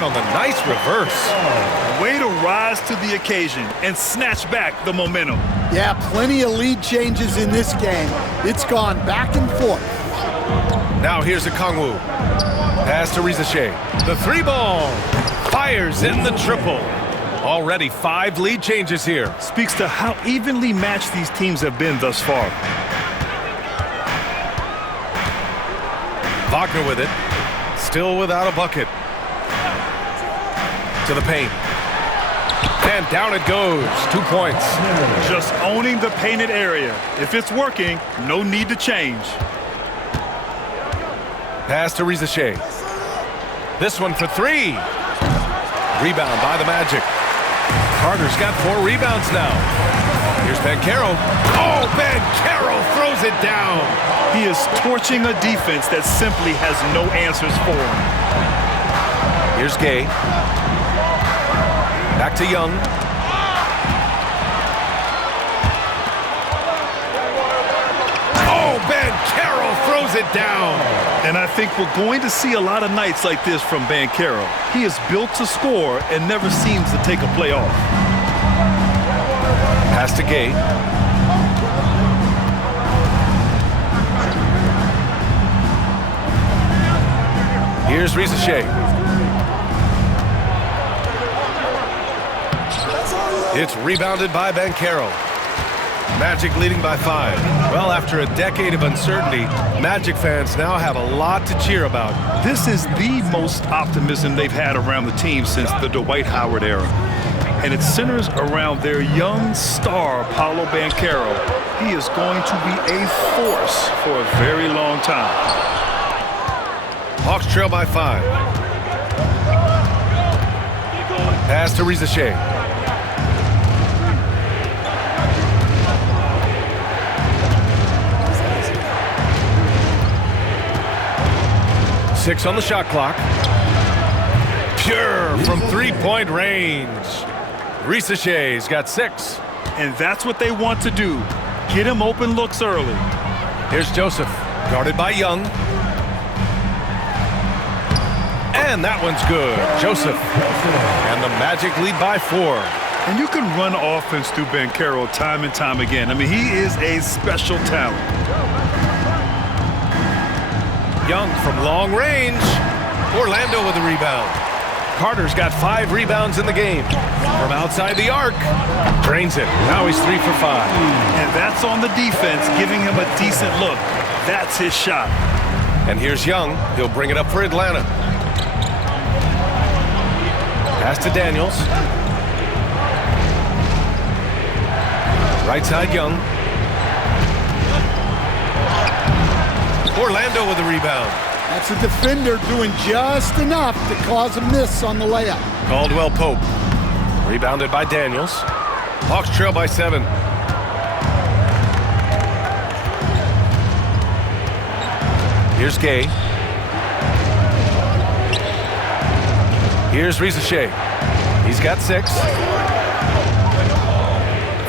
man on the nice reverse. Way to rise to the occasion and snatch back the momentum. Yeah, plenty of lead changes in this game. It's gone back and forth. Now here's a Kongwu. Pass to Rizashe. The three ball. Fires in the triple. Already 5 lead changes here. Speaks to how evenly matched these teams have been thus far. Wagner with it. Still without a bucket. To the paint. And down it goes. 2 points. Just owning the painted area. If it's working, no need to change. Pass to Rizashe. This one for 3. Rebound by the Magic. Carter's got 4 rebounds now. Here's Banchero. Oh, Banchero throws it down. He is torching a defense that simply has no answers for him. Here's Gay. Back to Young. Oh, Banchero throws it down. And I think we're going to see a lot of nights like this from Banchero. He is built to score and never seems to take a play off. Pass to Gay. Here's Rizashe. It's rebounded by Banchero. Magic leading by 5. Well, after a decade of uncertainty, Magic fans now have a lot to cheer about. This is the most optimism they've had around the team since the Dwight Howard era. And it centers around their young star, Paolo Banchero. He is going to be a force for a very long time. Hawks trail by 5. Pass to Rizashe. Six on the shot clock. Pure from 3-point range. Rizashe's got 6. And that's what they want to do. Get him open looks early. Here's Joseph, guarded by Young. And that one's good. Joseph. And the Magic lead by 4. And you can run offense through Banchero time and time again. I mean, he is a special talent. Young from long range. Orlando with the rebound. Carter's got 5 rebounds in the game. From outside the arc. Drains it. Now he's 3 for 5. And that's on the defense, giving him a decent look. That's his shot. And here's Young. He'll bring it up for Atlanta. Pass to Daniels. Right side Young. Orlando with the rebound. That's a defender doing just enough to cause a miss on the layup. Caldwell Pope. Rebounded by Daniels. Hawks trail by 7. Here's Gay. Here's Rizashe. He's got 6.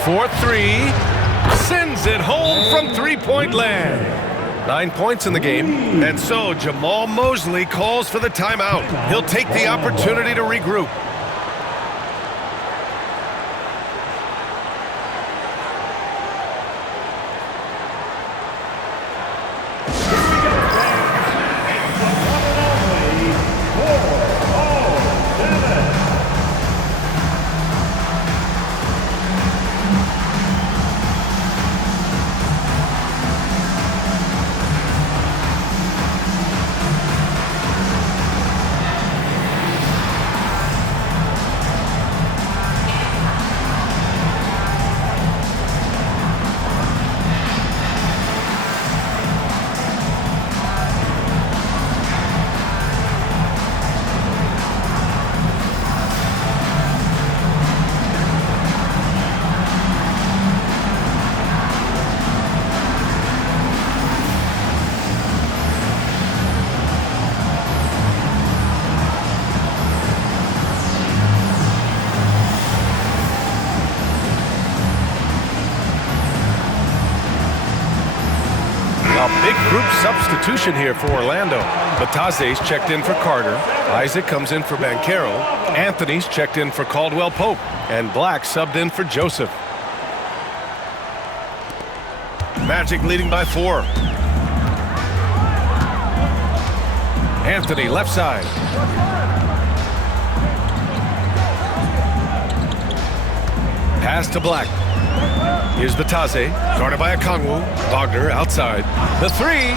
4-3. Sends it home from 3-point land. 9 points in the game. And so Jamal Mosley calls for the timeout. He'll take the opportunity to regroup. substitution here for Orlando. Bataze's checked in for Carter. Isaac comes in for Banchero. Anthony's checked in for Caldwell Pope. And Black subbed in for Joseph. Magic leading by 4. Anthony left side. Pass to Black. Here's Bataze, guarded by Okongwu. Wagner outside. The 3.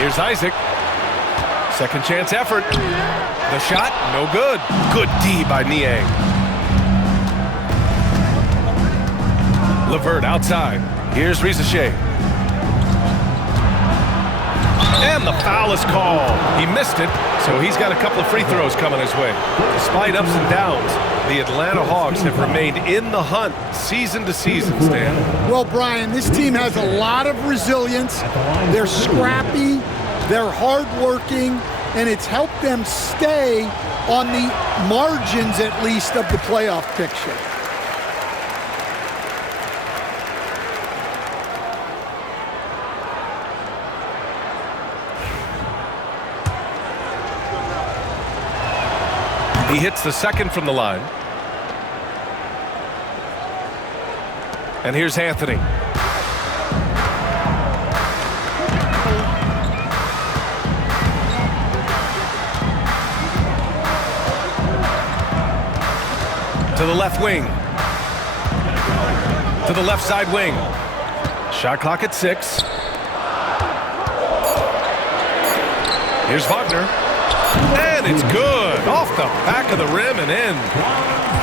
Here's Isaac. Second chance effort. The shot, no good. Good D by Niang. LeVert outside. Here's Rizachet. And the foul is called. He missed it, so he's got a couple of free throws coming his way. Despite ups and downs, the Atlanta Hawks have remained in the hunt season to season, Stan. Well, Brian, this team has a lot of resilience. They're scrappy, they're hardworking, and it's helped them stay on the margins, at least, of the playoff picture. He hits the second from the line. And here's Anthony. To the left wing. To the left side wing. Shot clock at 6. Here's Wagner. And it's good. Off the back of the rim and in.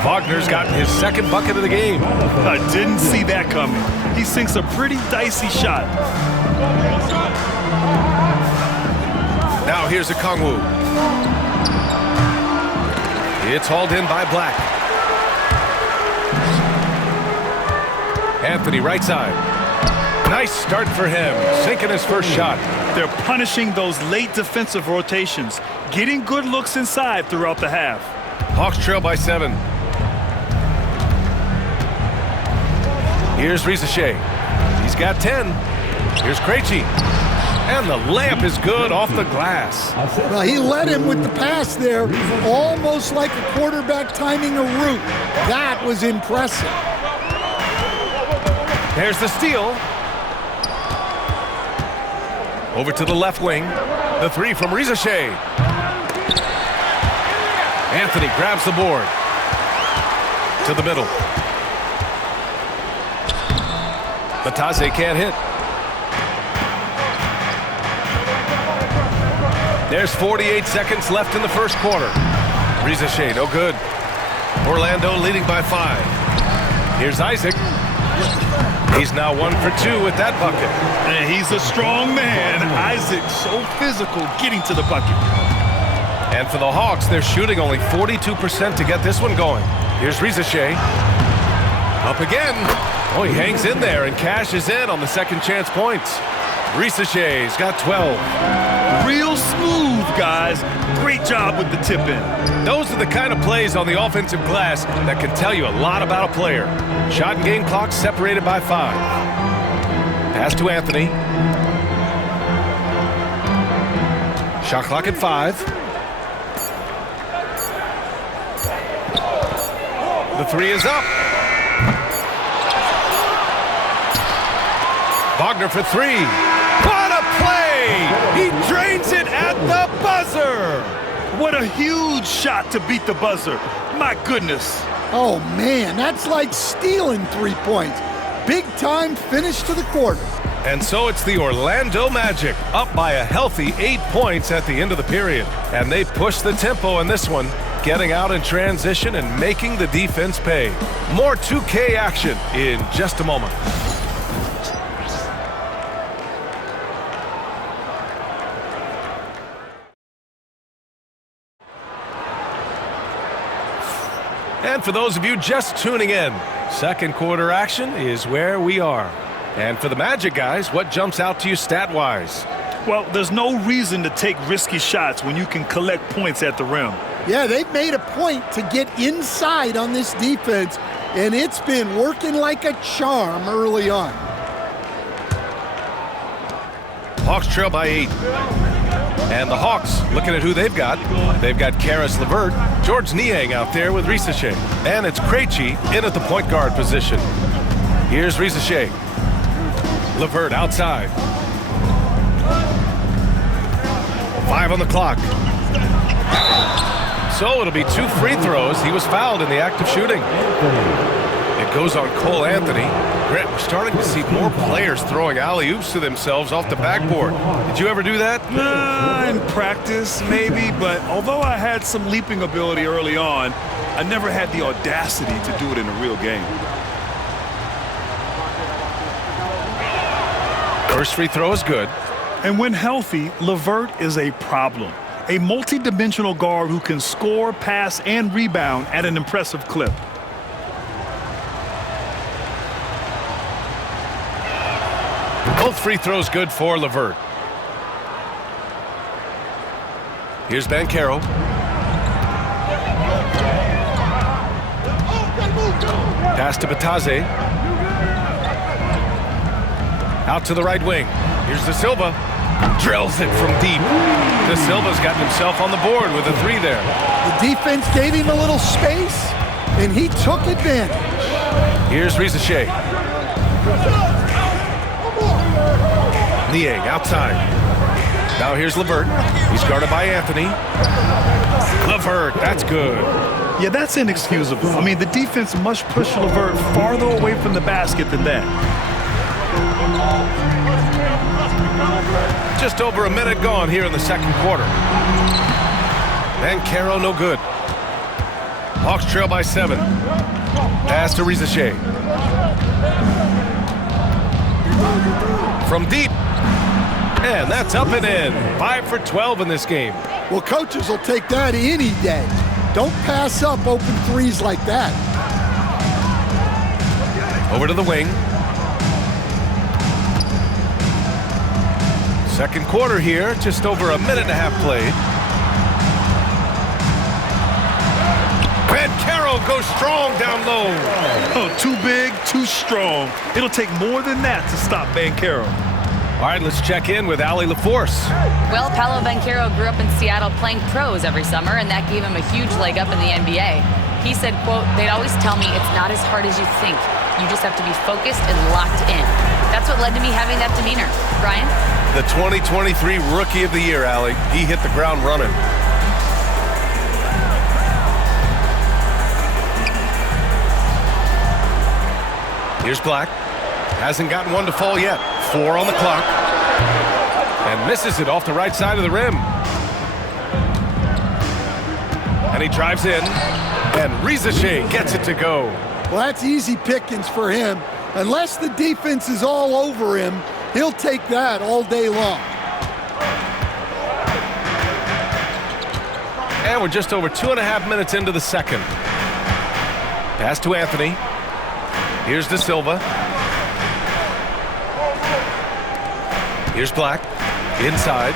Wagner's gotten his second bucket of the game. I didn't see that coming. He sinks a pretty dicey shot. Now here's Okongwu. It's hauled in by Black. Anthony right side. Nice start for him, sinking his first shot. They're punishing those late defensive rotations, getting good looks inside throughout the half. Hawks trail by 7. Here's Rizachet. He's got 10. Here's Krejci. And the layup is good off the glass. Well, he led him with the pass there, almost like a quarterback timing a route. That was impressive. There's the steal. Over to the left wing. The 3 from Rizachet. Anthony grabs the board. To the middle. Bataze can't hit. There's 48 seconds left in the first quarter. Rizachet, no good. Orlando leading by 5. Here's Isaac. He's now 1 for 2 with that bucket. And he's a strong man. Isaac, so physical, getting to the bucket. And for the Hawks, they're shooting only 42% to get this one going. Here's Rizachet. Up again. Oh, he hangs in there and cashes in on the second chance points. Rizachet's got 12. Real smooth, guys. Great job with the tip-in. Those are the kind of plays on the offensive glass that can tell you a lot about a player. Shot and game clock separated by 5. Pass to Anthony. Shot clock at 5. The 3 is up. Wagner for 3. What a play! He drains it at the buzzer! What a huge shot to beat the buzzer. My goodness. Oh, man, that's like stealing 3 points. Big time finish to the quarter. And so it's the Orlando Magic, up by a healthy 8 points at the end of the period. And they push the tempo in this one, getting out in transition and making the defense pay. More 2K action in just a moment. And for those of you just tuning in, second quarter action is where we are. And for the Magic guys, what jumps out to you stat-wise? Well, there's no reason to take risky shots when you can collect points at the rim. Yeah, they've made a point to get inside on this defense, and it's been working like a charm early on. Hawks trail by 8. And the Hawks, looking at who they've got. They've got Karis LeVert, George Niang out there with Risache. And it's Krejci in at the point guard position. Here's Risache. LeVert outside. 5 on the clock. So it'll be 2 free throws. He was fouled in the act of shooting. It goes on Cole Anthony. Grant, we're starting to see more players throwing alley-oops to themselves off the backboard. Did you ever do that? In practice, maybe, but although I had some leaping ability early on, I never had the audacity to do it in a real game. First free throw is good. And when healthy, LeVert is a problem. A multi-dimensional guard who can score, pass, and rebound at an impressive clip. Both free throws good for LeVert. Here's Banchero. Pass to Bataze. Out to the right wing. Here's De Silva. Drills it from deep. De Silva's gotten himself on the board with a 3 there. The defense gave him a little space, and he took advantage. Here's Risache. Niang outside. Now here's LeVert. He's guarded by Anthony. LeVert, that's good. Yeah, that's inexcusable. I mean, the defense must push LeVert farther away from the basket than that. Just over a minute gone here in the second quarter. Banchero no good. Hawks trail by 7. Pass to Risache. From deep. And that's up and in. 5 for 12 in this game. Well, coaches will take that any day. Don't pass up open threes like that. Over to the wing. Second quarter here, just over a minute and a half played. Banchero goes strong down low. Oh, too big, too strong. It'll take more than that to stop Banchero. All right, let's check in with Allie LaForce. Well, Paolo Banchero grew up in Seattle playing pros every summer, and that gave him a huge leg up in the NBA. He said, quote, "They'd always tell me it's not as hard as you think. You just have to be focused and locked in." That's what led to me having that demeanor. Brian? The 2023 Rookie of the Year, Allie. He hit the ground running. Here's Black. Hasn't gotten one to fall yet. 4 on the clock. And misses it off the right side of the rim. And he drives in. And Risache gets it to go. Well, that's easy pickings for him. Unless the defense is all over him, he'll take that all day long. And we're just over 2.5 minutes into the second. Pass to Anthony. Here's De Silva. Here's Black. Inside.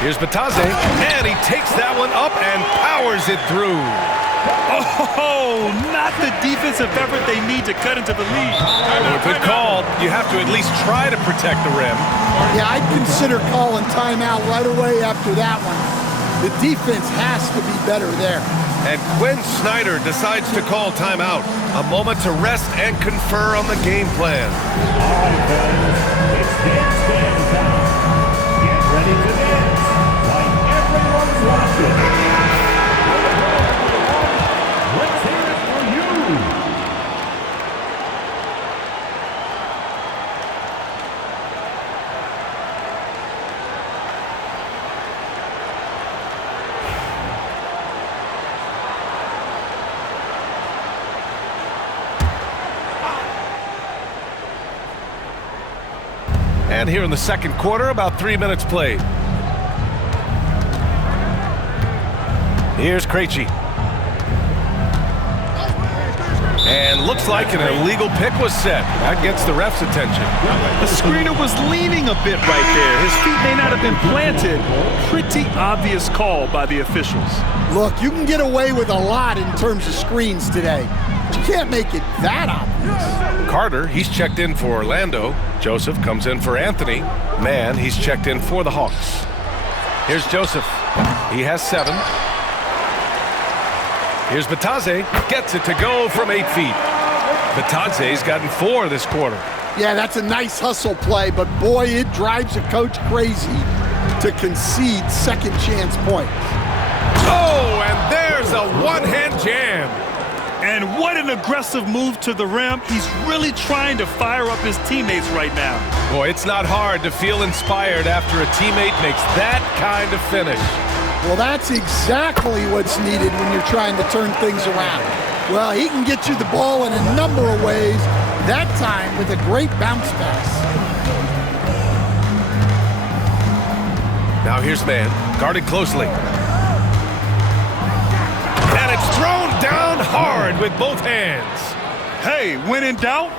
Here's Bataze. And he takes that one up and powers it through. Oh, not the defensive effort they need to cut into the lead. Good call. You have to at least try to protect the rim. Yeah, I'd consider calling timeout right away after that one. The defense has to be better there. And Quinn Snyder decides to call timeout. A moment to rest and confer on the game plan. All right, fellas, it's dance time. Get ready to dance like everyone's watching. Let's hear it for you. And here in the second quarter, about 3 minutes played. Here's Krejci. And looks like an illegal pick was set. That gets the ref's attention. The screener was leaning a bit right there. His feet may not have been planted. Pretty obvious call by the officials. Look, you can get away with a lot in terms of screens today. You can't make it that obvious. Carter, he's checked in for Orlando. Joseph comes in for Anthony. Man, he's checked in for the Hawks. Here's Joseph. He has 7. Here's Bataze. Gets it to go from 8 feet. Bataze's gotten 4 this quarter. Yeah, that's a nice hustle play, but boy, it drives a coach crazy to concede second chance points. Oh, and there's a one-hand jam. And what an aggressive move to the rim. He's really trying to fire up his teammates right now. Boy, it's not hard to feel inspired after a teammate makes that kind of finish. Well, that's exactly what's needed when you're trying to turn things around. Well, he can get you the ball in a number of ways, that time with a great bounce pass. Now here's Man, guarded closely. And it's thrown down hard with both hands. Hey, when in doubt,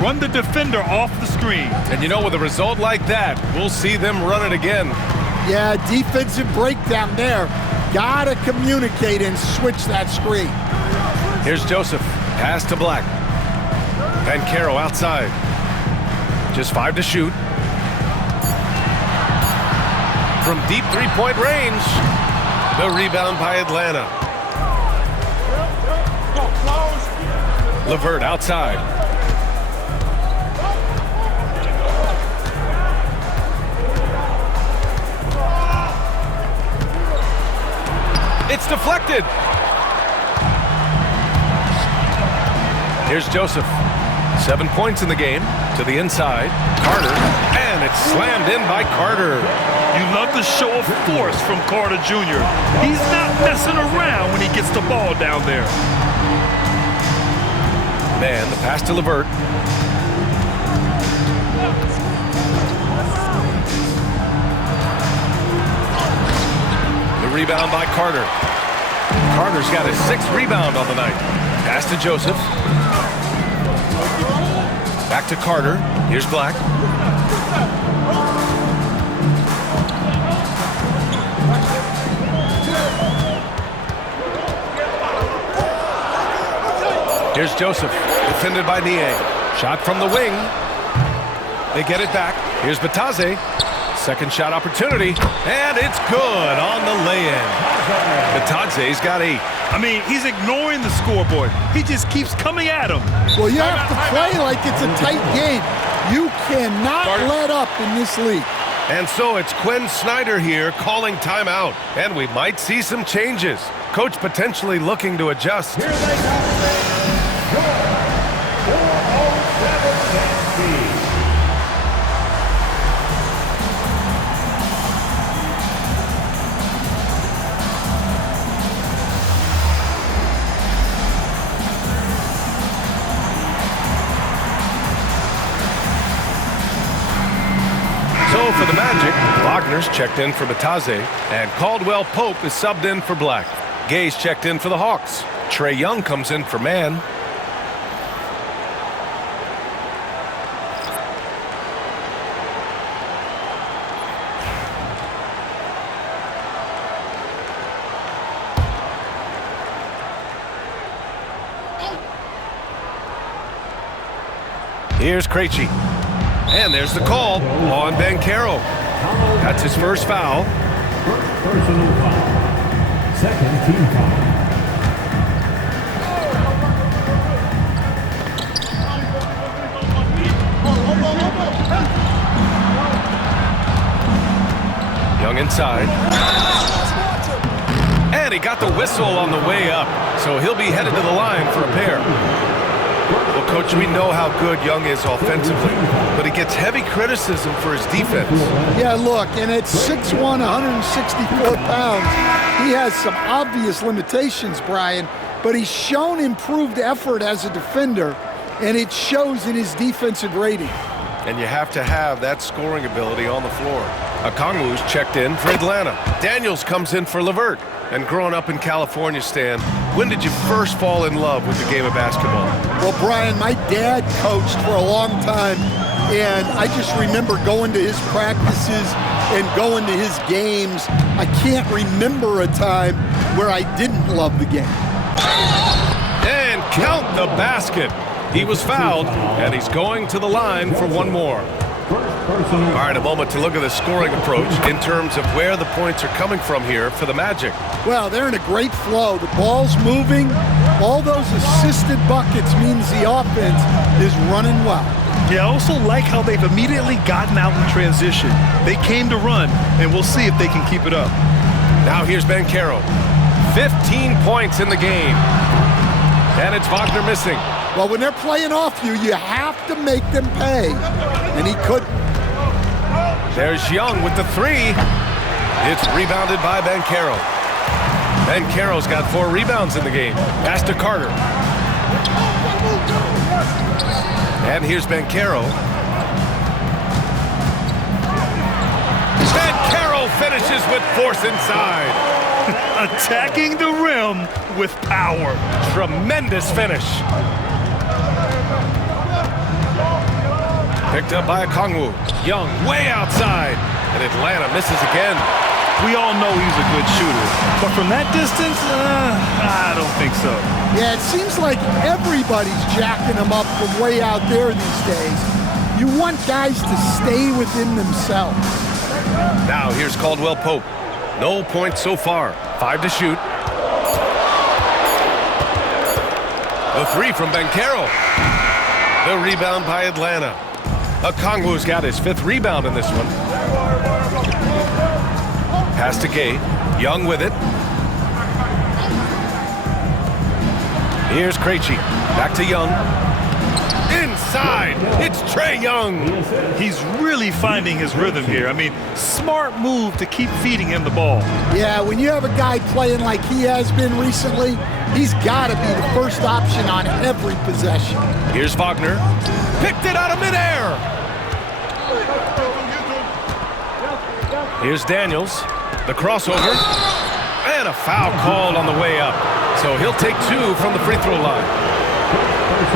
run the defender off the screen. And you know, with a result like that, we'll see them run it again. Yeah, defensive breakdown there. Gotta communicate and switch that screen. Here's Joseph, pass to Black. Banchero outside. Just 5 to shoot. From deep three-point range. The rebound by Atlanta. LeVert outside. It's deflected. Here's Joseph. 7 points in the game. To the inside. Carter. And it's slammed in by Carter. You love the show of force from Carter Jr. He's not messing around when he gets the ball down there. Man, the pass to LeVert. The rebound by Carter. Carter's got his 6th rebound on the night. Pass to Joseph. Back to Carter. Here's Black. Here's Joseph, defended by Niang. Shot from the wing. They get it back. Here's Bataze. Second shot opportunity, and it's good on the lay-in. Bataze's got 8. I mean, he's ignoring the scoreboard. He just keeps coming at him. Well, you have to play like it's a tight game. You cannot let up in this league. And so it's Quinn Snyder here calling timeout, and we might see some changes. Coach potentially looking to adjust. Here they come. 407 Tennessee. So for the Magic, Wagner's checked in for Bataze, and Caldwell Pope is subbed in for Black. Gay's checked in for the Hawks. Trae Young comes in for Man. Here's Krejci. And there's the call on Banchero. That's his first foul. First personal foul. Second team foul. Young inside. And he got the whistle on the way up, so he'll be headed to the line for a pair. Well, Coach, we know how good Young is offensively, but he gets heavy criticism for his defense. Yeah, look, and at 6'1", 164 pounds, he has some obvious limitations, Brian, but he's shown improved effort as a defender, and it shows in his defensive rating. And you have to have that scoring ability on the floor. Okongwu's checked in for Atlanta. Daniels comes in for LeVert. And growing up in California, Stan, when did you first fall in love with the game of basketball? Well, Brian, my dad coached for a long time, and I just remember going to his practices and going to his games. I can't remember a time where I didn't love the game. And Count the basket. He was fouled, and he's going to the line for one more. All right, a moment to look at the scoring approach in terms of where the points are coming from here for the Magic. Well, they're in a great flow. The ball's moving. All those assisted buckets means the offense is running well. Yeah, I also like how they've immediately gotten out in transition. They came to run, and we'll see if they can keep it up. Now here's Banchero. 15 points in the game. And it's Wagner missing. Well, when they're playing off you, you have to make them pay. And he couldn't. There's Young with the three. It's rebounded by Banchero. Banchero's got 4 rebounds in the game. Pass to Carter. And here's Banchero. Banchero finishes with force inside. Attacking the rim with power. Tremendous finish. Picked up by Okongwu. Young way outside. And Atlanta misses again. We all know he's a good shooter. But from that distance, I don't think so. Yeah, it seems like everybody's jacking him up from way out there these days. You want guys to stay within themselves. Now here's Caldwell Pope. No points so far. 5 to shoot. The three from Banchero. The rebound by Atlanta. Okongwu's got his 5th rebound in this one. Pass to Gay. Young with it. Here's Krejci. Back to Young. Inside. It's Trae Young. He's really finding his rhythm here. I mean, smart move to keep feeding him the ball. Yeah, when you have a guy playing like he has been recently, he's got to be the first option on every possession. Here's Wagner. Picked it out of midair. Here's Daniels. The crossover. And a foul called on the way up. So he'll take 2 from the free throw line.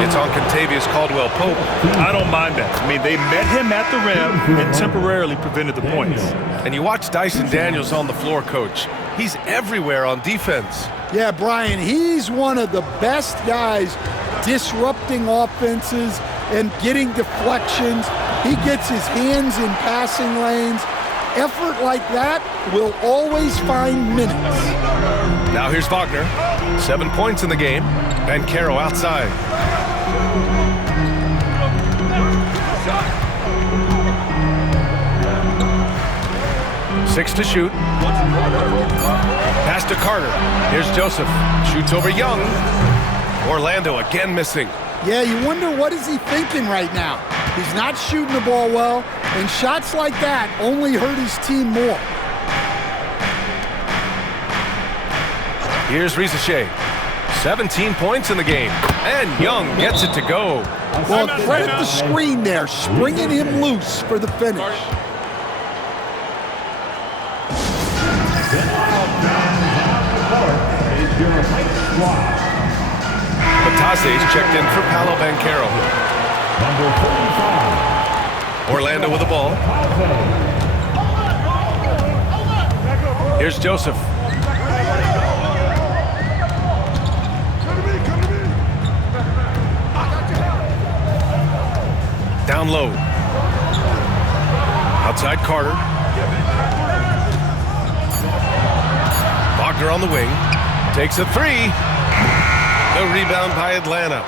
It's on Contavious Caldwell-Pope. I don't mind that. I mean, they met him at the rim and temporarily prevented the points. And you watch Dyson Daniels on the floor, Coach. He's everywhere on defense. Yeah, Brian, he's one of the best guys disrupting offenses and getting deflections. He gets his hands in passing lanes. Effort like that will always find minutes. Now here's Wagner. 7 points in the game. Banchero outside. Six to shoot. Pass to Carter. Here's Joseph. Shoots over Young. Orlando again missing. Yeah, you wonder what is he thinking right now. He's not shooting the ball well, and shots like that only hurt his team more. Here's Risache. 17 points in the game, and Young gets it to go. Well, credit the screen there, springing him loose for the finish. Batase's checked in for Paolo Banchero. Orlando with the ball. Here's Joseph. Down low. Outside Carter. Wagner on the wing. Takes a three. The rebound by Atlanta.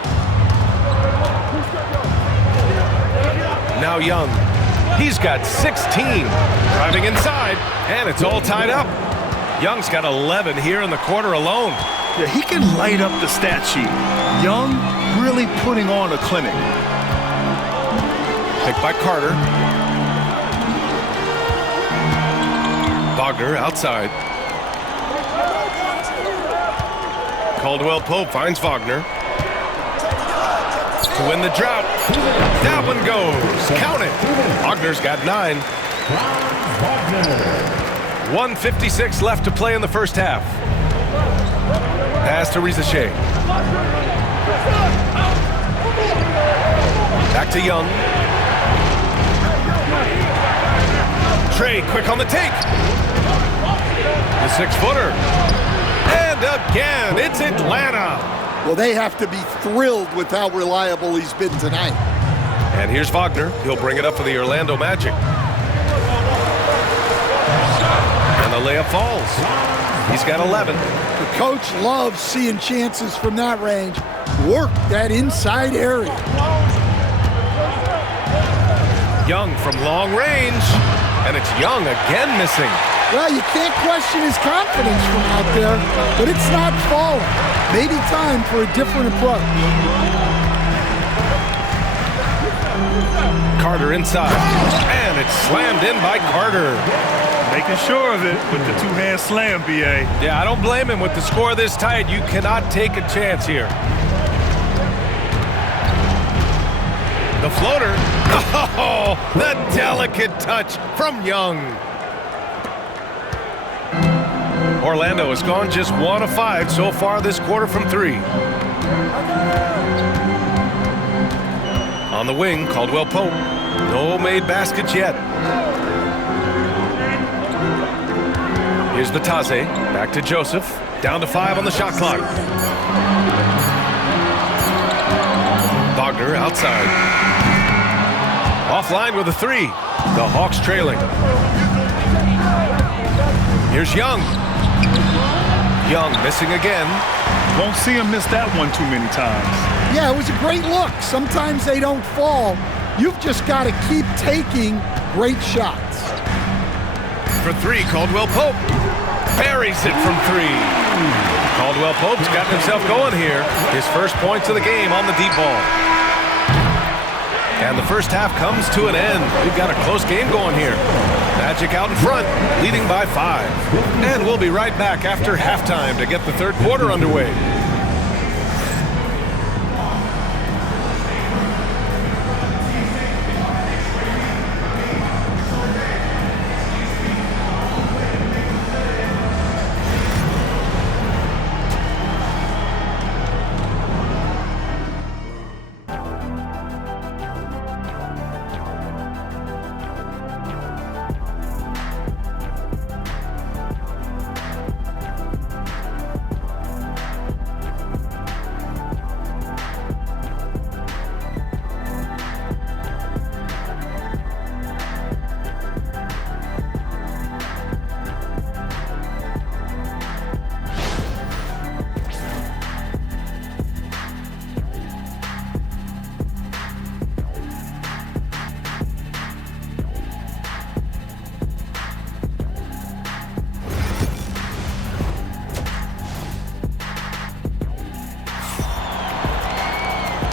Now Young. He's got 16. Driving inside, and it's all tied up. Young's got 11 here in the quarter alone. Yeah, he can light up the stat sheet. Young really putting on a clinic. Picked by Carter. Wagner outside. Caldwell-Pope finds Wagner. To win the drought. That one goes. Count it. Wagner's got 9. 1:56 left to play in the first half. Pass to Risache. Back to Young. Trae quick on the take. The 6-footer. And again, it's Atlanta. Well, they have to be thrilled with how reliable he's been tonight. And here's Wagner. He'll bring it up for the Orlando Magic. And the layup falls. He's got 11. The coach loves seeing chances from that range. Work that inside area. Young from long range. And it's Young again missing. Well, you can't question his confidence from out there, but it's not falling. Maybe time for a different approach. Carter inside. And it's slammed in by Carter. Making sure of it with the two-hand slam, B.A. Yeah, I don't blame him with the score this tight. You cannot take a chance here. The floater. Oh, the delicate touch from Young. Orlando has gone just 1 of 5 so far this quarter from 3. On the wing, Caldwell Pope. No made baskets yet. Here's the Taze. Back to Joseph. Down to 5 on the shot clock. Wagner outside. Offline with a 3. The Hawks trailing. Here's Young. Young missing again. Won't see him miss that one too many times. Yeah, it was a great look. Sometimes they don't fall. You've just got to keep taking great shots. For 3, Caldwell Pope. Buries it from 3. Caldwell Pope's got himself going here. His first points of the game on the deep ball. And the first half comes to an end. We've got a close game going here. Magic out in front, leading by 5. And we'll be right back after halftime to get the third quarter underway.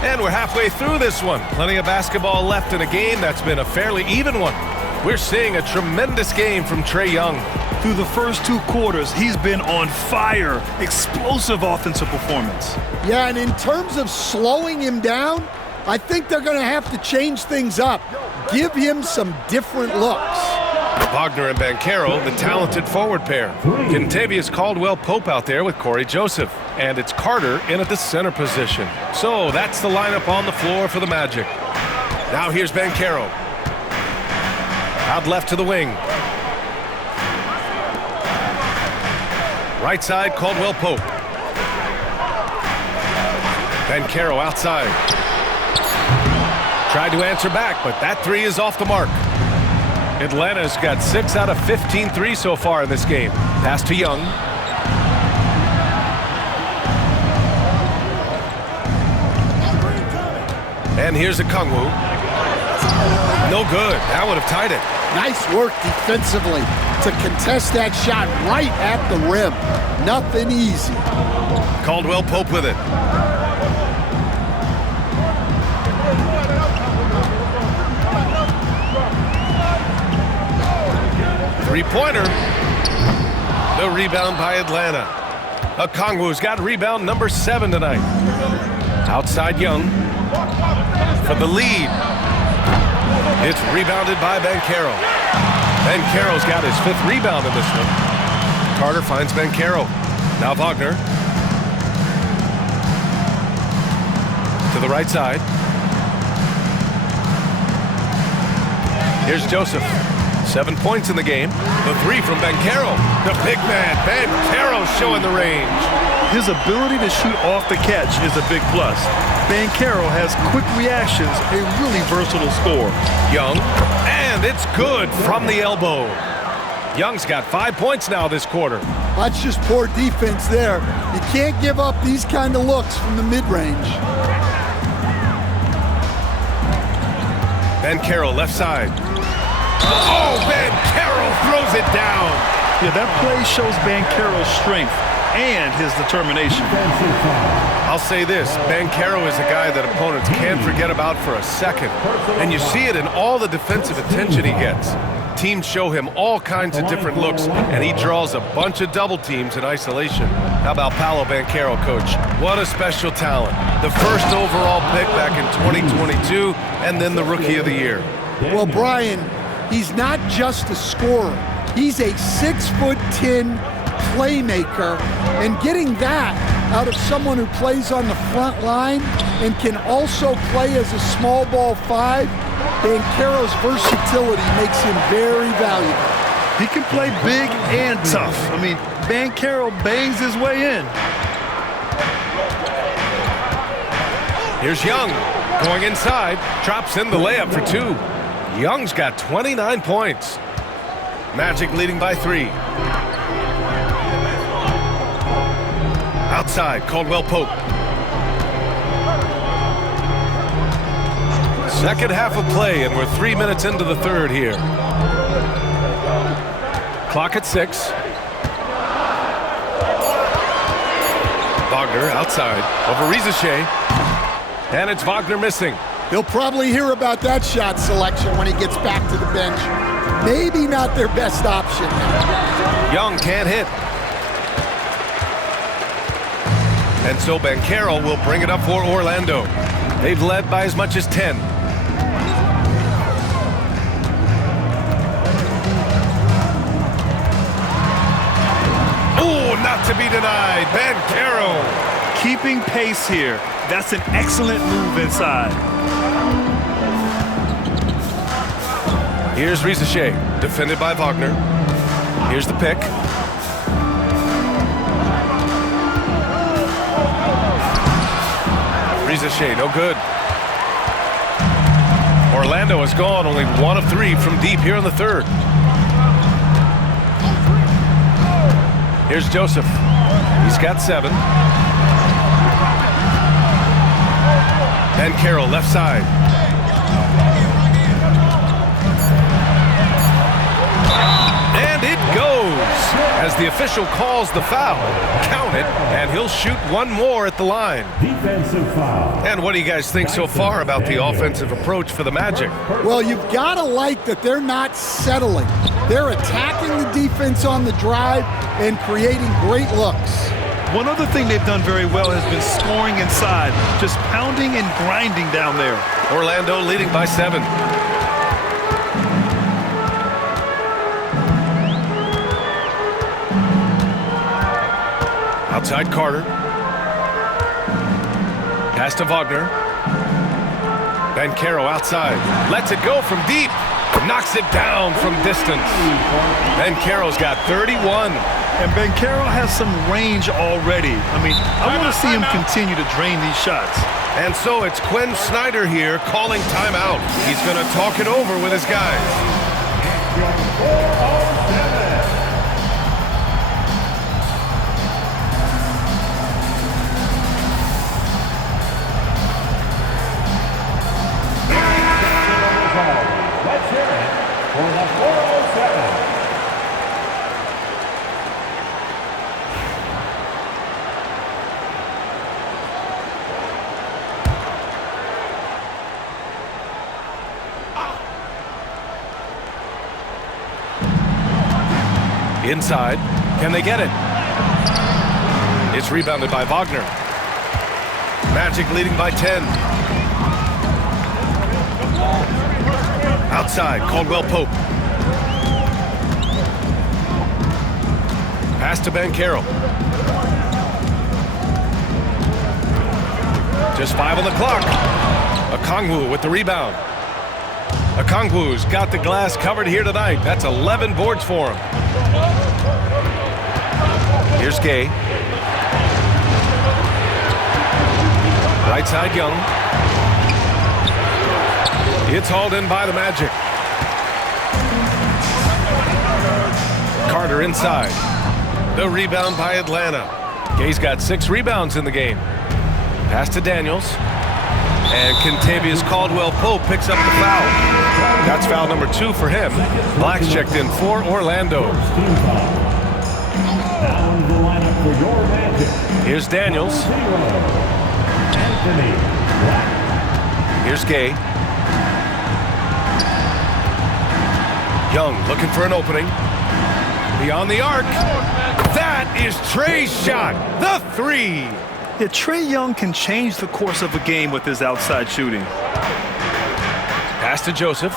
And we're halfway through this one. Plenty of basketball left in a game that's been a fairly even one. We're seeing a tremendous game from Trae Young. Through the first 2 quarters, he's been on fire. Explosive offensive performance. Yeah, and in terms of slowing him down, I think they're going to have to change things up. Give him some different looks. Wagner and Banchero, the talented forward pair. Kentavious Caldwell-Pope out there with Corey Joseph. And it's Carter in at the center position. So that's the lineup on the floor for the Magic. Now here's Banchero. Out left to the wing. Right side, Caldwell-Pope. Banchero outside. Tried to answer back, but that 3 is off the mark. Atlanta's got 6 out of 15 threes so far in this game. Pass to Young. And here's a Kongwu. No good. That would have tied it. Nice work defensively to contest that shot right at the rim. Nothing easy. Caldwell-Pope with it. Three-pointer. The rebound by Atlanta. Okongwu's got rebound number 7 tonight. Outside Young for the lead. It's rebounded by Banchero. Banchero's got his 5th rebound in this one. Carter finds Banchero. Now Wagner. To the right side. Here's Joseph. 7 points in the game. The 3 from Banchero. The big man, Banchero, showing the range. his ability to shoot off the catch is a big plus. Banchero has quick reactions, a really versatile scorer. Young, and it's good from the elbow. Young's got 5 points now this quarter. That's just poor defense there. You can't give up these kind of looks from the mid-range. Banchero left side. Oh, Banchero throws it down. Yeah, that play shows Banchero's strength and his determination. I'll say this, Banchero is a guy that opponents can't forget about for a second. And you see it in all the defensive attention he gets. Teams show him all kinds of different looks, and he draws a bunch of double teams in isolation. How about Paolo Banchero, coach? What a special talent. The first overall pick back in 2022, and then the Rookie of the Year. Well, Brian, he's not just a scorer. He's a 6'10" playmaker, and getting that out of someone who plays on the front line and can also play as a small ball 5, Banchero's versatility makes him very valuable. He can play big and tough. I mean, Banchero bangs his way in. Here's Young going inside, drops in the layup for 2. Young's got 29 points. Magic leading by 3. Outside, Caldwell Pope. Second half of play, and we're 3 minutes into the third here. Clock at 6. Wagner outside, over Rizachet. And it's Wagner missing. He'll probably hear about that shot selection when he gets back to the bench. Maybe not their best option. Young can't hit. And so Banchero will bring it up for Orlando. They've led by as much as 10. Oh, not to be denied. Banchero. Keeping pace here. That's an excellent move inside. Here's Rizachet, defended by Wagner. Here's the pick. Rizachet, no good. Orlando has gone only 1 of 3 from deep here in the third. Here's Joseph. He's got 7. Banchero left side. And it goes as the official calls the foul. Count it, and he'll shoot 1 more at the line. Defensive foul. And what do you guys think so far about the offensive approach for the Magic? Well, you've got to like that they're not settling. They're attacking the defense on the drive and creating great looks. One other thing they've done very well has been scoring inside, just pounding and grinding down there. Orlando leading by 7. Outside Carter. Pass to Wagner. Banchero outside. Lets it go from deep. Knocks it down from distance. Banchero's got 31. And Banchero has some range already. I mean, I want to see him continue to drain these shots. And so it's Quinn Snyder here calling timeout. He's going to talk it over with his guys. Let's hear it for the 407. Inside. Can they get it? It's rebounded by Wagner. Magic leading by 10. Outside, Caldwell Pope. Pass to Banchero. Just 5 on the clock. Okongwu with the rebound. Okongwu's got the glass covered here tonight. That's 11 boards for him. Here's Gay. Right side, Young. It's hauled in by the Magic. Carter inside. The rebound by Atlanta. Gay's got 6 rebounds in the game. Pass to Daniels. And Kentavious Caldwell-Pope picks up the foul. That's foul number 2 for him. Black's checked in for Orlando. Now into the lineup for your Magic. Here's Daniels. Anthony Black. Here's Gay. Young looking for an opening. Beyond the arc. That is Trey's shot. The 3. Yeah, Trae Young can change the course of a game with his outside shooting. Pass to Joseph.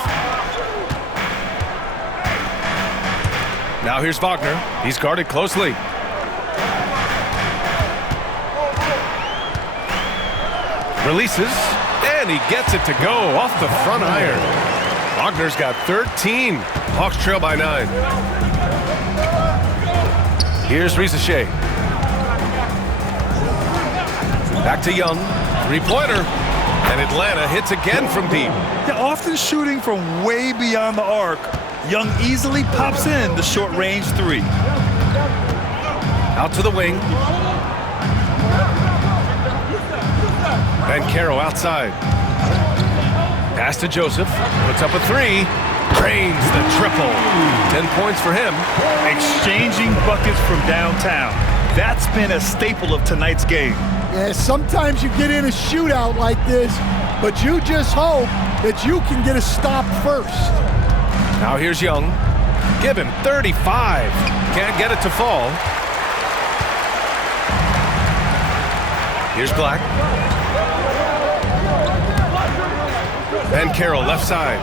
Now here's Wagner. He's guarded closely. Releases, and he gets it to go off the front iron. Wagner's got 13. Hawks trail by 9. Here's Rizachet. Back to Young. 3-pointer. And Atlanta hits again from deep. Yeah, often shooting from way beyond the arc, Young easily pops in the short-range 3. Out to the wing. Banchero outside. Pass to Joseph. Puts up a 3. Drains the triple. 10 points for him. Exchanging buckets from downtown. That's been a staple of tonight's game. Yeah, sometimes you get in a shootout like this, but you just hope that you can get a stop first. Now here's Young. Give him 35. Can't get it to fall. Here's Black. Banchero left side.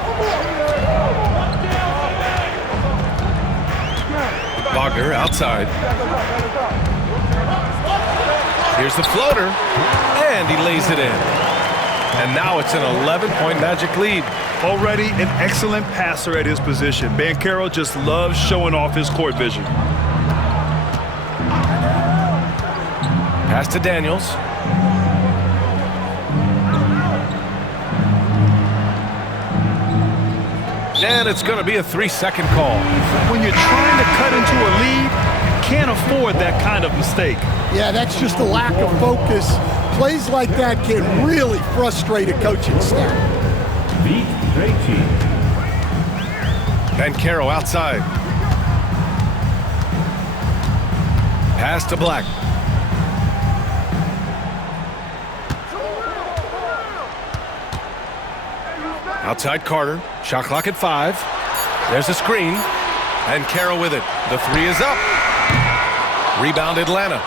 Wagner outside. Here's the floater, and he lays it in. And now it's an 11-point Magic lead. Already an excellent passer at his position. Banchero just loves showing off his court vision. Pass to Daniels. And it's going to be a 3-second call. When you're trying to cut into a lead, you can't afford that kind of mistake. Yeah, that's just a lack of focus. Plays like that can really frustrate a coaching staff. Beat Krejci. Banchero outside. Pass to Black. Outside Carter. Shot clock at 5. There's a screen. And Banchero with it. The 3 is up. Rebound Atlanta.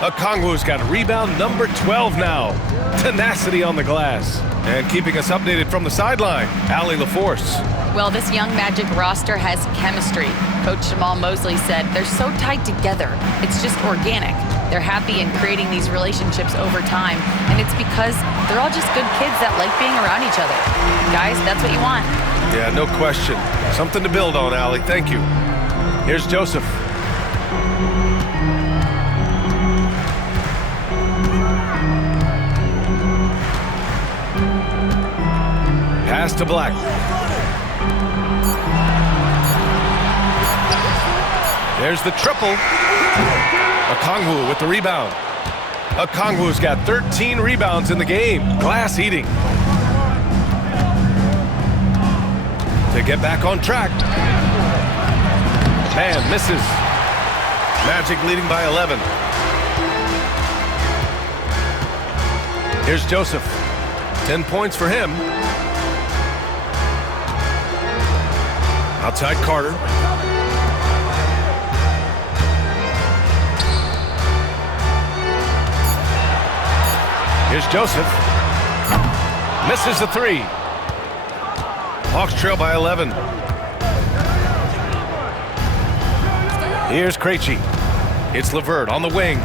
Okongwu's got rebound number 12 now. Tenacity on the glass. And keeping us updated from the sideline, Allie LaForce. Well, this young Magic roster has chemistry. Coach Jamal Mosley said they're so tied together. It's just organic. They're happy in creating these relationships over time, and it's because they're all just good kids that like being around each other. Guys, that's what you want. Yeah, no question. Something to build on, Allie. Thank you. Here's Joseph. Pass to Black. There's the triple. Okongwu with the rebound. Okongwu's got 13 rebounds in the game. Glass eating. To get back on track. Man, misses. Magic leading by 11. Here's Joseph. 10 points for him. Outside Carter. Here's Joseph. Misses the 3. Hawks trail by 11. Here's Krejci. It's LeVert on the wing.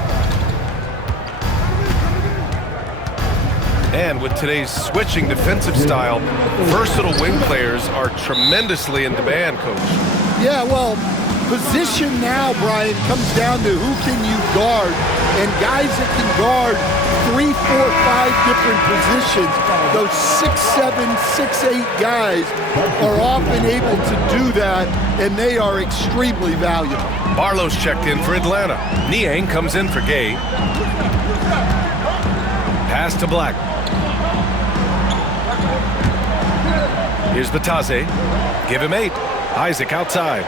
And with today's switching defensive style, versatile wing players are tremendously in demand, Coach. Yeah, well, position now, Brian, comes down to who can you guard and guys that can guard 3, 4, 5 different positions. Those 6'7", 6'8" guys are often able to do that, and they are extremely valuable. Barlow's checked in for Atlanta. Niang comes in for Gay. Pass to Black. Here's Batase. Give him 8. Isaac outside.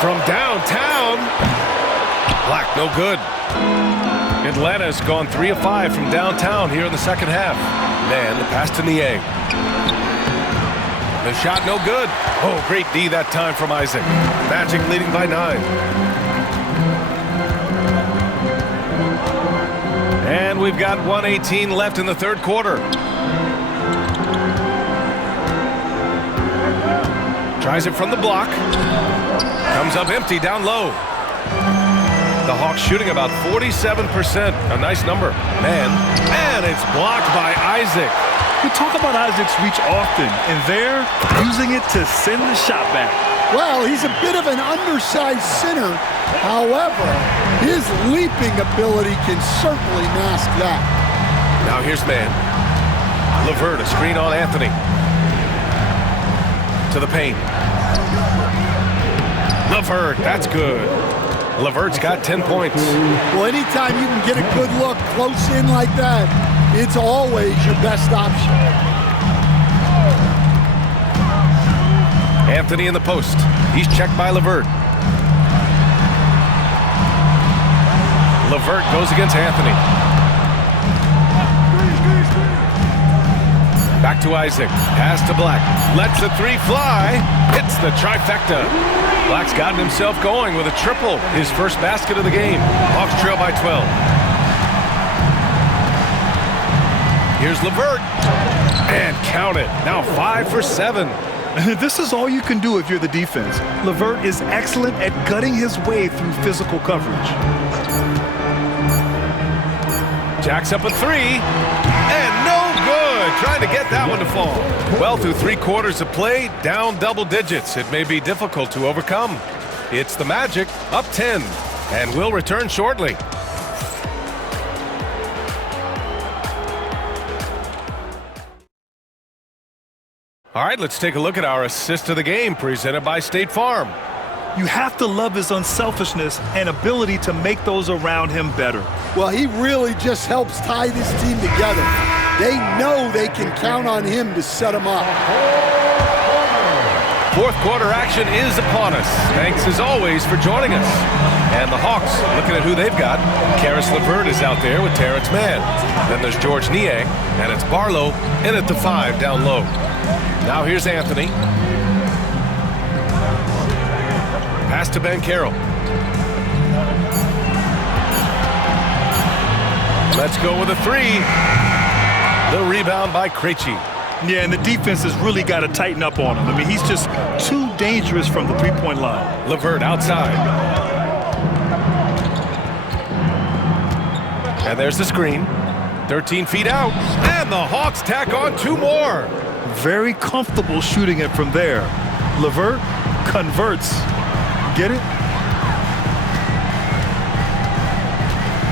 From downtown. Black, no good. Atlanta's gone 3 of 5 from downtown here in the second half. Man, the pass to Niang. The shot no good. Oh, great D that time from Isaac. Magic leading by 9. And we've got 1:18 left in the third quarter. Tries it from the block. Comes up empty down low. The Hawks shooting about 47%. A nice number. Man, and it's blocked by Isaac. We talk about Isaac's reach often, and they're using it to send the shot back. Well, he's a bit of an undersized center. However, his leaping ability can certainly mask that. Now here's man. LeVert, a screen on Anthony. To the paint. LeVert, that's good. LeVert's got 10 points. Well, anytime you can get a good look close in like that, it's always your best option. Anthony in the post. He's checked by LeVert. LeVert goes against Anthony. Back to Isaac. Pass to Black. Lets the 3 fly. Hits the trifecta. Black's gotten himself going with a triple. His first basket of the game. Hawks trail by 12. Here's LeVert. And count it. Now 5 for 7. This is all you can do if you're the defense. LeVert is excellent at gutting his way through physical coverage. Jacks up a 3. And no good. Trying to get that one to fall. Well, through 3 quarters of play, down double digits. It may be difficult to overcome. It's the Magic, up 10. And we'll return shortly. All right, let's take a look at our assist of the game presented by State Farm. You have to love his unselfishness and ability to make those around him better. Well, he really just helps tie this team together. They know they can count on him to set them up. Fourth quarter action is upon us. Thanks as always for joining us. And the Hawks, looking at who they've got. Karis LeVert is out there with Terrence Mann. Then there's George Niang, and it's Barlow in at the 5 down low. Now here's Anthony. Pass to Banchero. Let's go with a 3. The rebound by Krejci. Yeah, and the defense has really got to tighten up on him. I mean, he's just too dangerous from the three-point line. LeVert outside. And there's the screen. 13 feet out. And the Hawks tack on 2 more. Very comfortable shooting it from there. LeVert converts. Get it?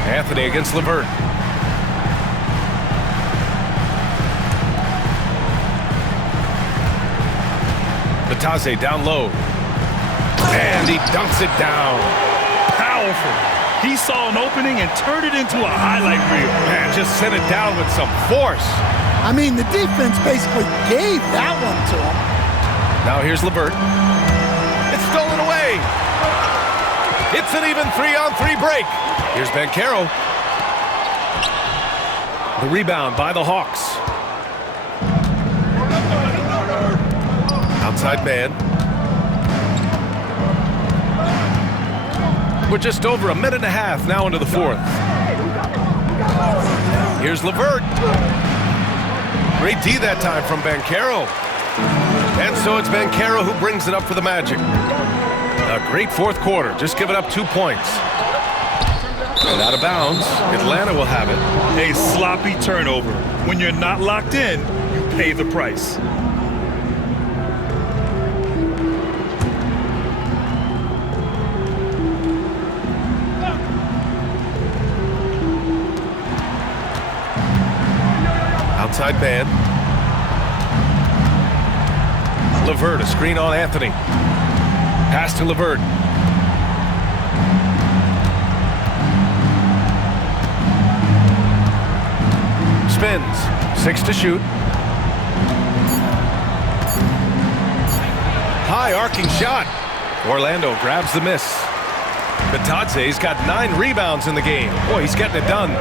Anthony against LeVert. Batase down low. And he dunks it down. Powerful. He saw an opening and turned it into a highlight reel. And just sent it down with some force. I mean, the defense basically gave that one to him. Now here's LeVert. It's stolen away. It's an even 3-on-3 break. Here's Banchero. The rebound by the Hawks. Outside man. We're just over a minute and a half now into the fourth. Here's LeVert. Great D that time from Banchero. And so it's Banchero who brings it up for the Magic. A great fourth quarter, just giving up 2 points. And out of bounds, Atlanta will have it. A sloppy turnover. When you're not locked in, you pay the price. Outside man. LeVert, a screen on Anthony. Pass to LeVert. Spins. 6 to shoot. High arcing shot. Orlando grabs the miss. Batadze's got 9 rebounds in the game. Boy, he's getting it done.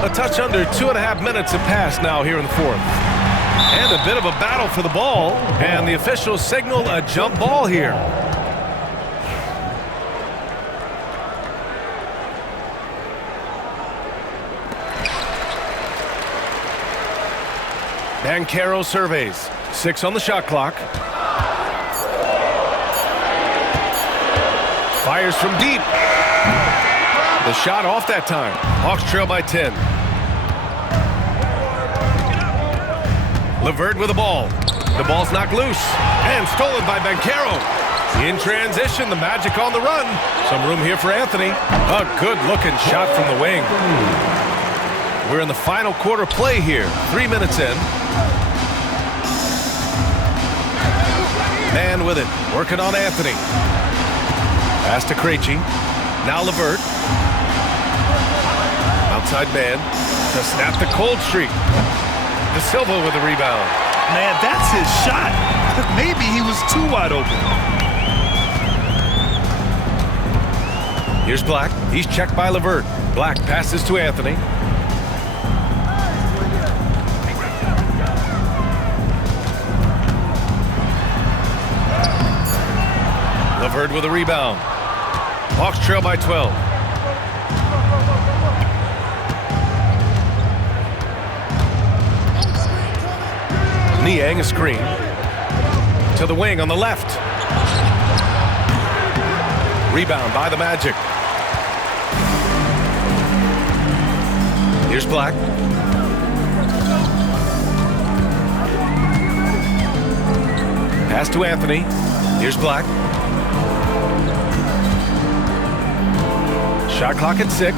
A touch under 2.5 minutes have passed now here in the fourth. And a bit of a battle for the ball. And the officials signal a jump ball here. Banchero surveys. 6 on the shot clock. Fires from deep. The shot off that time. Hawks trail by 10. LeVert with the ball. The ball's knocked loose. And stolen by Banchero. In transition, the Magic on the run. Some room here for Anthony. A good-looking shot from the wing. We're in the final quarter play here. 3 minutes in. Man with it. Working on Anthony. Pass to Krejci. Now LeVert. Outside man to snap the cold streak. De Silva with the rebound. Man, that's his shot. Maybe he was too wide open. Here's Black. He's checked by LeVert. Black passes to Anthony. LeVert with a rebound. Hawks trail by 12. Niang a screen. To the wing on the left. Rebound by the Magic. Here's Black. Pass to Anthony. Here's Black. Shot clock at 6.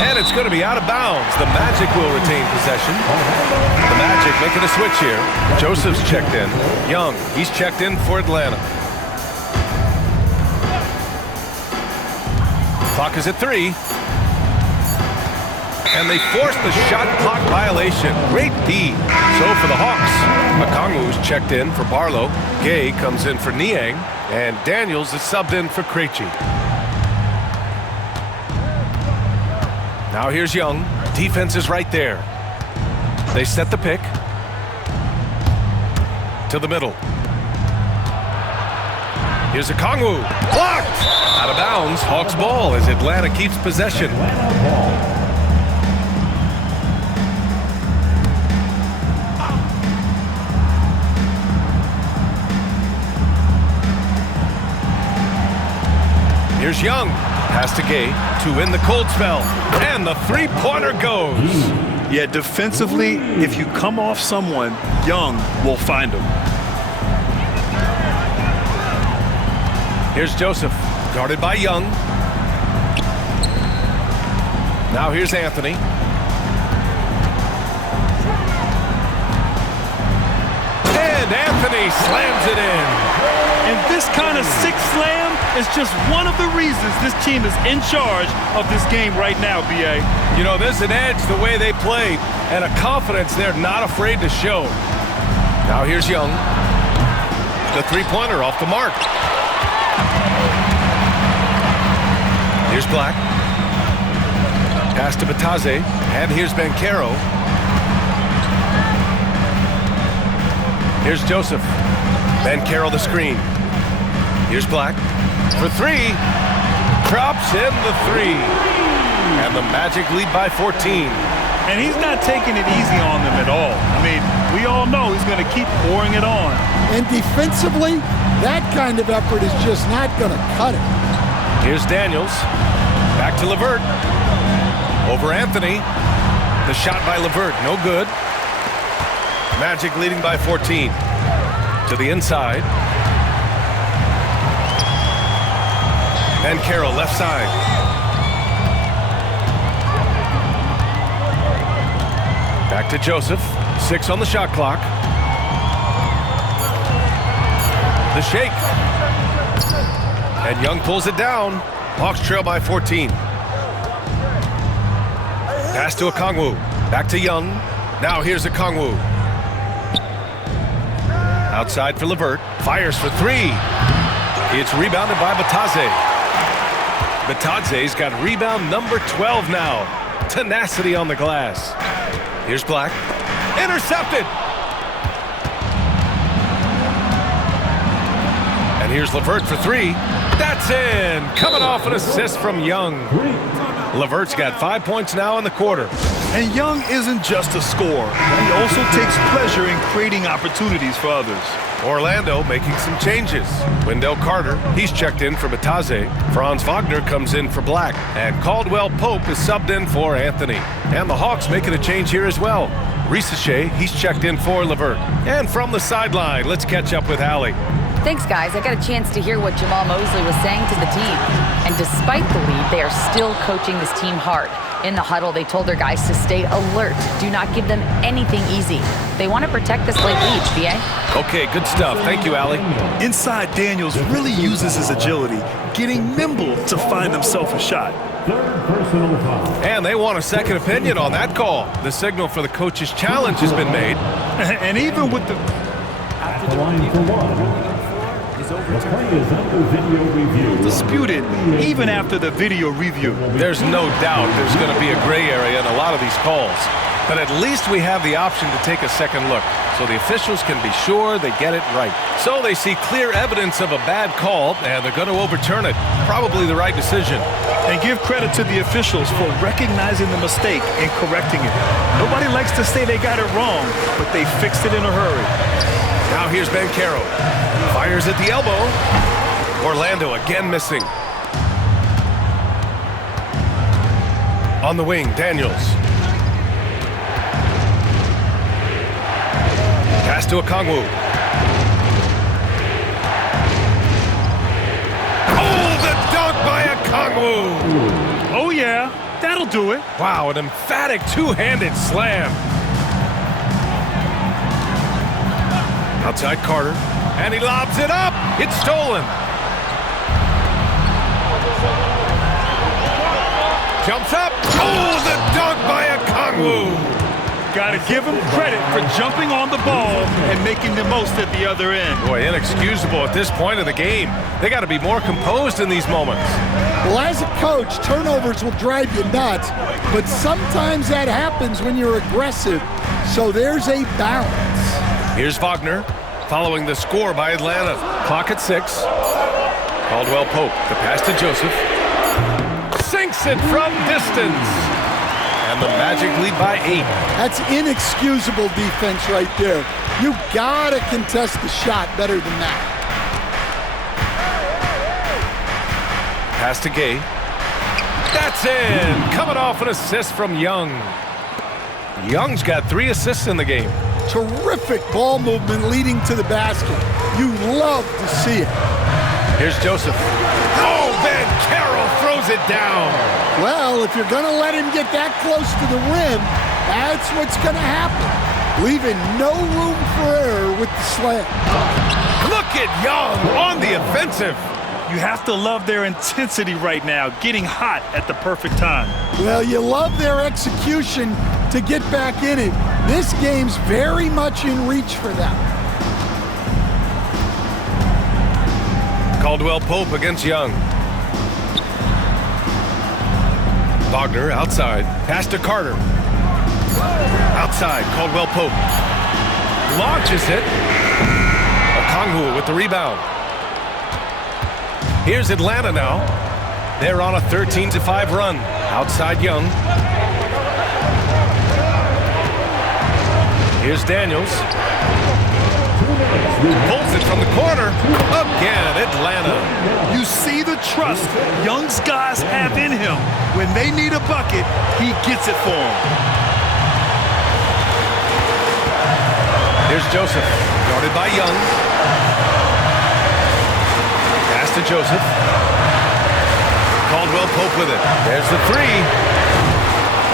And it's going to be out of bounds. The Magic will retain possession. The Magic making a switch here. Joseph's checked in. Young, he's checked in for Atlanta. Clock is at 3. And they force the shot clock violation. Great D. So for the Hawks, Okongwu's checked in for Barlow. Gay comes in for Niang. And Daniels is subbed in for Krejci. Now here's Young. Defense is right there. They set the pick. To the middle. Here's Okongwu. Blocked! Out of bounds. Hawks ball as Atlanta keeps possession. Here's Young. Pass to Gay to win the cold spell. And the three-pointer goes. Yeah, defensively, if you come off someone, Young will find him. Here's Joseph. Guarded by Young. Now here's Anthony. And Anthony slams it in. And this kind of sick slam is just one of the reasons this team is in charge of this game right now, B.A. You know, there's an edge the way they play and a confidence they're not afraid to show. Now here's Young. The three-pointer off the mark. Here's Black. Pass to Batadze. And here's Banchero. Here's Joseph. Banchero the screen. Here's Black. For 3. Drops in the 3. And the Magic lead by 14. And he's not taking it easy on them at all. I mean, we all know he's going to keep pouring it on. And defensively, that kind of effort is just not going to cut it. Here's Daniels. Back to LeVert. Over Anthony. The shot by LeVert, no good. Magic leading by 14. To the inside. Banchero left side. Back to Joseph. 6 on the shot clock. The shake. And Young pulls it down. Hawks trail by 14. Pass to Okongwu. Back to Young. Now here's Okongwu. Outside for Levert. Fires for 3. It's rebounded by Bataze. Bataze's got rebound number 12 now. Tenacity on the glass. Here's Black. Intercepted. And here's Levert for 3. That's in. Coming off an assist from Young. Levert's got 5 points now in the quarter. And Young isn't just a scorer. He also takes pleasure in creating opportunities for others. Orlando making some changes. Wendell Carter, he's checked in for Bataze. Franz Wagner comes in for Black. And Caldwell Pope is subbed in for Anthony. And the Hawks making a change here as well. Risache, he's checked in for Levert. And from the sideline, let's catch up with Allie. Thanks, guys. I got a chance to hear what Jamal Mosley was saying to the team. And despite the lead, they are still coaching this team hard. In the huddle, they told their guys to stay alert. Do not give them anything easy. They want to protect this late lead, BA. Okay, good stuff. Thank you, Allie. Inside, Daniels really uses his agility, getting nimble to find himself a shot. Third personal foul. And they want a second opinion on that call. The signal for the coach's challenge has been made. And even with the... At the line for one. The play is under video review. disputed even after the video review. There's no doubt there's going to be a gray area in a lot of these calls. But at least we have the option to take a second look, so the officials can be sure they get it right. So they see clear evidence of a bad call, and they're going to overturn it. Probably the right decision. And give credit to the officials for recognizing the mistake and correcting it. Nobody likes to say they got it wrong, but they fixed it in a hurry. Now here's Banchero. Fires at the elbow. Orlando again missing. On the wing, Daniels. Pass to Okongwu. Oh, the dunk by Okongwu! Oh yeah, that'll do it. Wow, an emphatic two-handed slam. Outside Carter, and he lobs it up. It's stolen. Jumps up. Oh, the dunk by Okongwu. Got to give him credit for jumping on the ball and making the most at the other end. Boy, inexcusable at this point of the game. They got to be more composed in these moments. Well, as a coach, turnovers will drive you nuts, but sometimes that happens when you're aggressive. So there's a balance. Here's Wagner, following the score by Atlanta. Clock at 6. Caldwell Pope, the pass to Joseph. Sinks it from distance. And the Magic lead by 8. That's inexcusable defense right there. You gotta contest the shot better than that. Pass to Gay. That's in. Coming off an assist from Young. Young's got 3 assists in the game. Terrific ball movement leading to the basket. You love to see it. Here's Joseph. Oh, Banchero throws it down. Well, if you're going to let him get that close to the rim, that's what's going to happen. Leaving no room for error with the slam. Look at Young on the offensive. You have to love their intensity right now, getting hot at the perfect time. Well, you love their execution to get back in it. This game's very much in reach for them. Caldwell Pope against Young. Wagner outside. Pass to Carter. Outside, Caldwell Pope. Launches it. Okongwu with the rebound. Here's Atlanta now. They're on a 13-5 run. Outside Young. Here's Daniels. Pulls it from the corner. Again, Atlanta. You see the trust Young's guys have in him. When they need a bucket, he gets it for them. Here's Joseph, guarded by Young. Pass to Joseph. Caldwell Pope with it. There's the 3.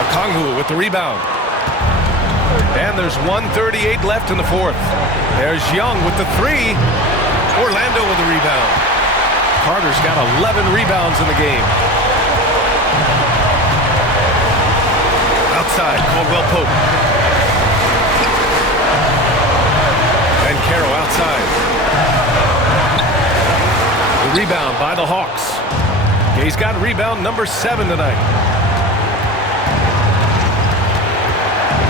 Okongwu with the rebound. And there's 1:38 left in the fourth. There's Young with the three. Orlando with the rebound. Carter's got 11 rebounds in the game. Outside, Caldwell Pope. And Caro outside. The rebound by the Hawks. He's got rebound number 7 tonight.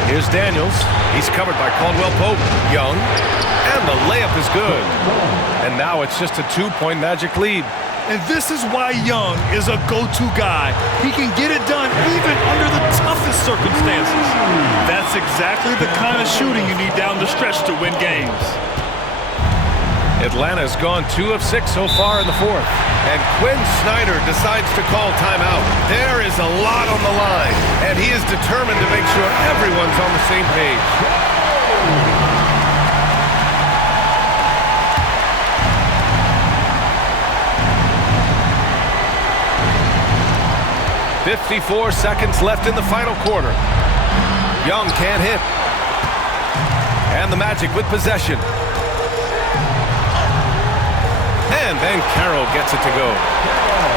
Here's Daniels. He's covered by Caldwell Pope. Young. And the layup is good. And now it's just a 2-point Magic lead. And this is why Young is a go-to guy. He can get it done even under the toughest circumstances. That's exactly the kind of shooting you need down the stretch to win games. Atlanta's gone 2 of 6 so far in the fourth. And Quinn Snyder decides to call timeout. There is a lot on the line, and he is determined to make sure everyone's on the same page. "54 seconds left in the final quarter. Young can't hit. And the Magic with possession. And then Caro gets it to go.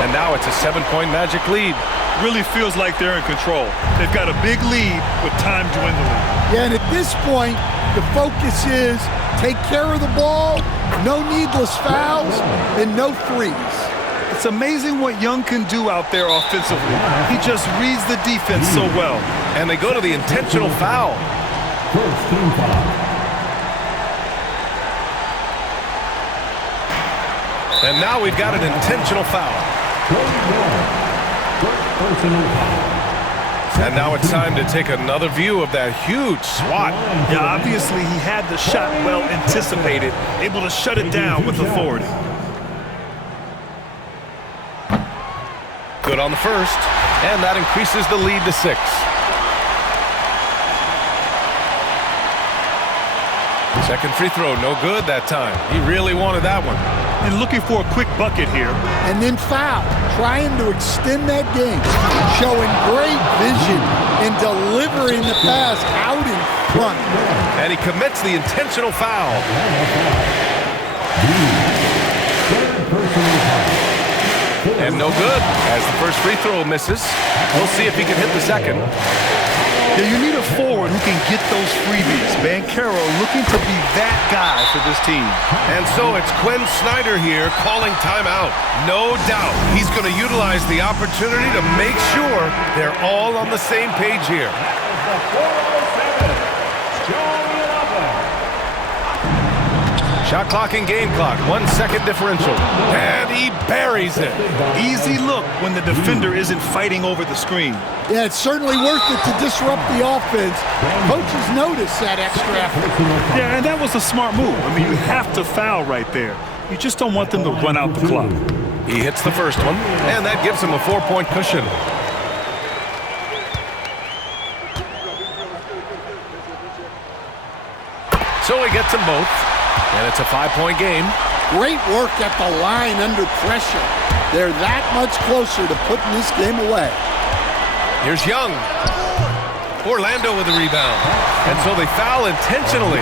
And now it's a 7-point Magic lead. Really feels like they're in control. They've got a big lead with time dwindling. Yeah, and at this point, the focus is take care of the ball, no needless fouls, and no threes. It's amazing what Young can do out there offensively. He just reads the defense so well. And they go to the intentional foul. First team foul. And now we've got an intentional foul. And now it's time to take another view of that huge swat. Yeah, obviously he had the shot well anticipated, able to shut it down with authority. Good on the first, and that increases the lead to 6. Second free throw, no good that time. He really wanted that one. And looking for a quick bucket here. And then foul, trying to extend that game, showing great vision and delivering the pass out in front. And he commits the intentional foul. And no good, as the first free throw misses. We'll see if he can hit the second. Yeah, you need a forward who can get those freebies. Banchero looking to be that guy for this team. And so it's Quinn Snyder here calling timeout. No doubt he's going to utilize the opportunity to make sure they're all on the same page here. Shot clock and game clock, 1 second differential. And he buries it. Easy look when the defender isn't fighting over the screen. Yeah, it's certainly worth it to disrupt the offense. Coaches notice that extra effort. Yeah, and that was a smart move. I mean, you have to foul right there. You just don't want them to run out the clock. He hits the first one, and that gives him a 4-point cushion. So he gets them both. And it's a 5-point game. Great work at the line under pressure. They're that much closer to putting this game away. Here's Young. Orlando with the rebound. And so they foul intentionally.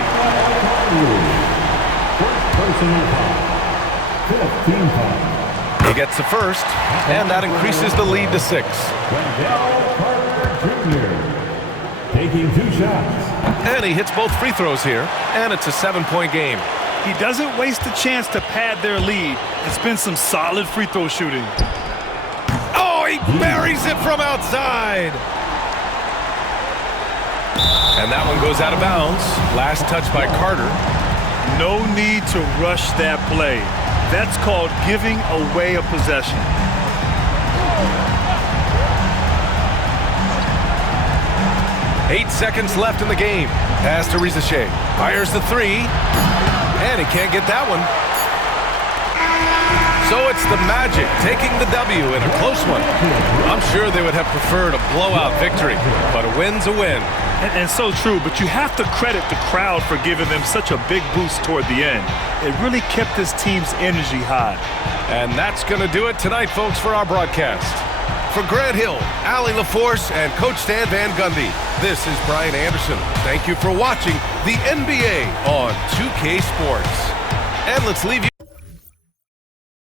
He gets the first, and that increases the lead to 6. Taking 2 shots. And he hits both free throws here, and it's a 7-point game. He doesn't waste a chance to pad their lead. It's been some solid free throw shooting. Oh, he buries it from outside. And that one goes out of bounds. Last touch by Carter. No need to rush that play. That's called giving away a possession. Eight seconds left in the game. Pass to Rizichet. Fires the three. And he can't get that one. So it's the Magic taking the W in a close one. I'm sure they would have preferred a blowout victory, but a win's a win. And so true, but you have to credit the crowd for giving them such a big boost toward the end. It really kept this team's energy high. And that's going to do it tonight, folks, for our broadcast. For Grant Hill, Allie LaForce, and Coach Stan Van Gundy, This is Brian Anderson. Thank you for watching the NBA on 2K Sports. And let's leave you